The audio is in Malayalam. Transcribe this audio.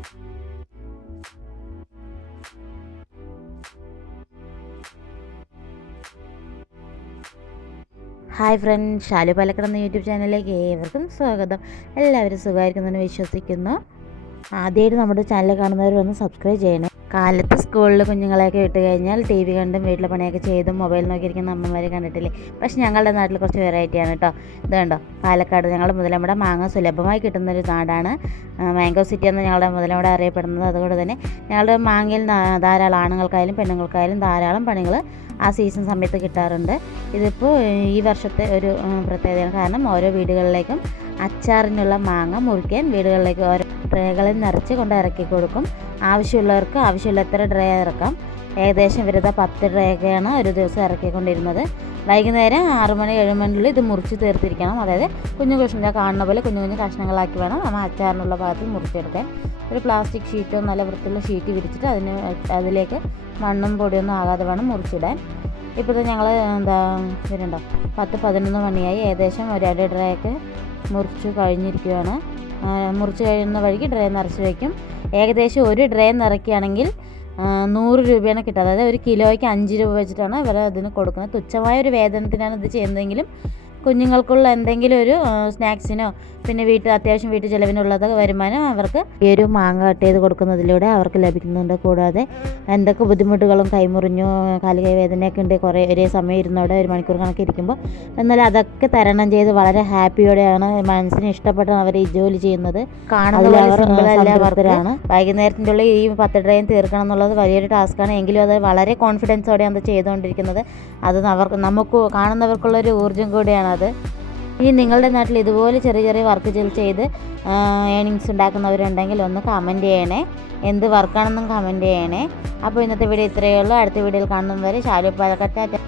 ഹായ് ഫ്രണ്ട്സ്, ഷാലു പാലക്കാട് എന്ന യൂട്യൂബ് ചാനലിലേക്ക് ഏവർക്കും സ്വാഗതം. എല്ലാവരും സുഖമായിരിക്കുമെന്ന് വിശ്വസിക്കുന്നു. ആദ്യമായിട്ട് നമ്മുടെ ചാനൽ കാണുന്നവർ ഒന്ന് സബ്സ്ക്രൈബ് ചെയ്യണേ. കാലത്ത് സ്കൂളിൽ കുഞ്ഞുങ്ങളെയൊക്കെ വിട്ട് കഴിഞ്ഞാൽ ടി വി കണ്ടും വീട്ടിലെ പണിയൊക്കെ ചെയ്തും മൊബൈൽ നോക്കിയിരിക്കുന്ന അമ്മമാരെ കണ്ടിട്ടില്ലേ? പക്ഷേ ഞങ്ങളുടെ നാട്ടിൽ കുറച്ച് വെറൈറ്റിയാണ് കേട്ടോ. ഇത് കണ്ടോ, പാലക്കാട് ഞങ്ങളുടെ മുതലമട മാങ്ങ സുലഭമായി കിട്ടുന്നൊരു നാടാണ്. മാംഗോ സിറ്റി എന്ന് ഞങ്ങളുടെ മുതലമട അറിയപ്പെടുന്നത്. അതുകൊണ്ട് തന്നെ ഞങ്ങളുടെ മാങ്ങയിൽ ധാരാളം ആണുങ്ങൾക്കായാലും പെണ്ണുങ്ങൾക്കായാലും ധാരാളം പണികൾ ആ സീസൺ സമയത്ത് കിട്ടാറുണ്ട്. ഇതിപ്പോൾ ഈ വർഷത്തെ ഒരു പ്രത്യേകതയാണ്. കാരണം ഓരോ വീടുകളിലേക്കും അച്ചാറിനുള്ള മാങ്ങ മുറിക്കാൻ വീടുകളിലേക്ക് ഓരോ ട്രേകളിൽ നിറച്ച് കൊണ്ട് ഇറക്കി കൊടുക്കും. ആവശ്യമുള്ളവർക്ക് ആവശ്യമുള്ള എത്ര ട്രേ ഇറക്കാം. ഏകദേശം വരുന്ന 10 ട്രേയൊക്കെയാണ് ഒരു ദിവസം ഇറക്കിക്കൊണ്ടിരുന്നത്. വൈകുന്നേരം 6 മണി 7 മണിയുള്ളിൽ ഇത് മുറിച്ച് തീർത്തിരിക്കണം. അതായത് കുഞ്ഞു കഷ്ണം കാണുന്ന പോലെ കുഞ്ഞു കുഞ്ഞു കഷ്ണങ്ങളാക്കി വേണം നമ്മൾ അച്ചാറിനുള്ള ഭാഗത്ത് മുറിച്ചെടുക്കാൻ. ഒരു പ്ലാസ്റ്റിക് ഷീറ്റോ നല്ല വൃത്തിയുള്ള ഷീറ്റ് വിരിച്ചിട്ട് അതിലേക്ക് മണ്ണും പൊടിയൊന്നും ആകാതെ വേണം മുറിച്ചിടാൻ. ഇപ്പോഴത്തെ ഞങ്ങൾ വരുന്നുണ്ടോ 10-11 മണിയായി. ഏകദേശം ഒരു 2 ട്രേയൊക്കെ മുറിച്ച് കഴിഞ്ഞിരിക്കുകയാണ്. മുറിച്ച് കഴിയുന്ന വഴിക്ക് ഡ്രേ നിറച്ച് വയ്ക്കും. ഏകദേശം ഒരു ഡ്രേ നിറയ്ക്കുകയാണെങ്കിൽ 100 രൂപയാണ് കിട്ടുക. അതായത് ഒരു കിലോയ്ക്ക് 5 രൂപ വെച്ചിട്ടാണ് ഇവർ അതിന് കൊടുക്കുന്നത്. തുച്ഛമായ ഒരു വേതനത്തിനാണ് ഇത് ചെയ്യുന്നതെങ്കിലും കുഞ്ഞുങ്ങൾക്കുള്ള എന്തെങ്കിലും ഒരു സ്നാക്സിനോ പിന്നെ അത്യാവശ്യം വീട്ടു ചിലവിനുള്ളത് വരുമാനം അവർക്ക് ഈ ഒരു മാങ്ങ കട്ട് ചെയ്ത് കൊടുക്കുന്നതിലൂടെ അവർക്ക് ലഭിക്കുന്നുണ്ട്. കൂടാതെ എന്തൊക്കെ ബുദ്ധിമുട്ടുകളും കൈമുറിഞ്ഞു കാലുകൈ വേദനയൊക്കെ ഉണ്ട്, കുറേ ഒരേ സമയം ഇരുന്നോടെ 1 മണിക്കൂർ കണക്ക് ഇരിക്കുമ്പോൾ, എന്നാൽ അതൊക്കെ തരണം ചെയ്ത് വളരെ ഹാപ്പിയോടെയാണ് മനസ്സിന് ഇഷ്ടപ്പെട്ടാണ് അവർ ഈ ജോലി ചെയ്യുന്നത്. കാണുന്നവരാണ്. വൈകുന്നേരത്തിൻ്റെ ഉള്ളിൽ ഈ 10 ട്രെയിൻ തീർക്കണം എന്നുള്ളത് വലിയൊരു ടാസ്ക്കാണ്. എങ്കിലും അത് വളരെ കോൺഫിഡൻസോടെയാണ് അത് ചെയ്തുകൊണ്ടിരിക്കുന്നത്. അത് നമുക്ക് കാണുന്നവർക്കുള്ളൊരു ഊർജ്ജം കൂടിയാണത്. ഇനി നിങ്ങളുടെ നാട്ടിൽ ഇതുപോലെ ചെറിയ ചെറിയ വർക്ക് ചെയ്ത് ഏണിങ്സ് ഉണ്ടാക്കുന്നവരുണ്ടെങ്കിൽ ഒന്ന് കമൻറ്റ് ചെയ്യണേ. എന്ത് വർക്കാണെന്നും കമൻറ്റ് ചെയ്യണേ. അപ്പോൾ ഇന്നത്തെ വീഡിയോ ഇത്രയേ ഉള്ളൂ. അടുത്ത വീഡിയോയിൽ കാണുന്നവരെ ഷാലു പാലക്കാട്.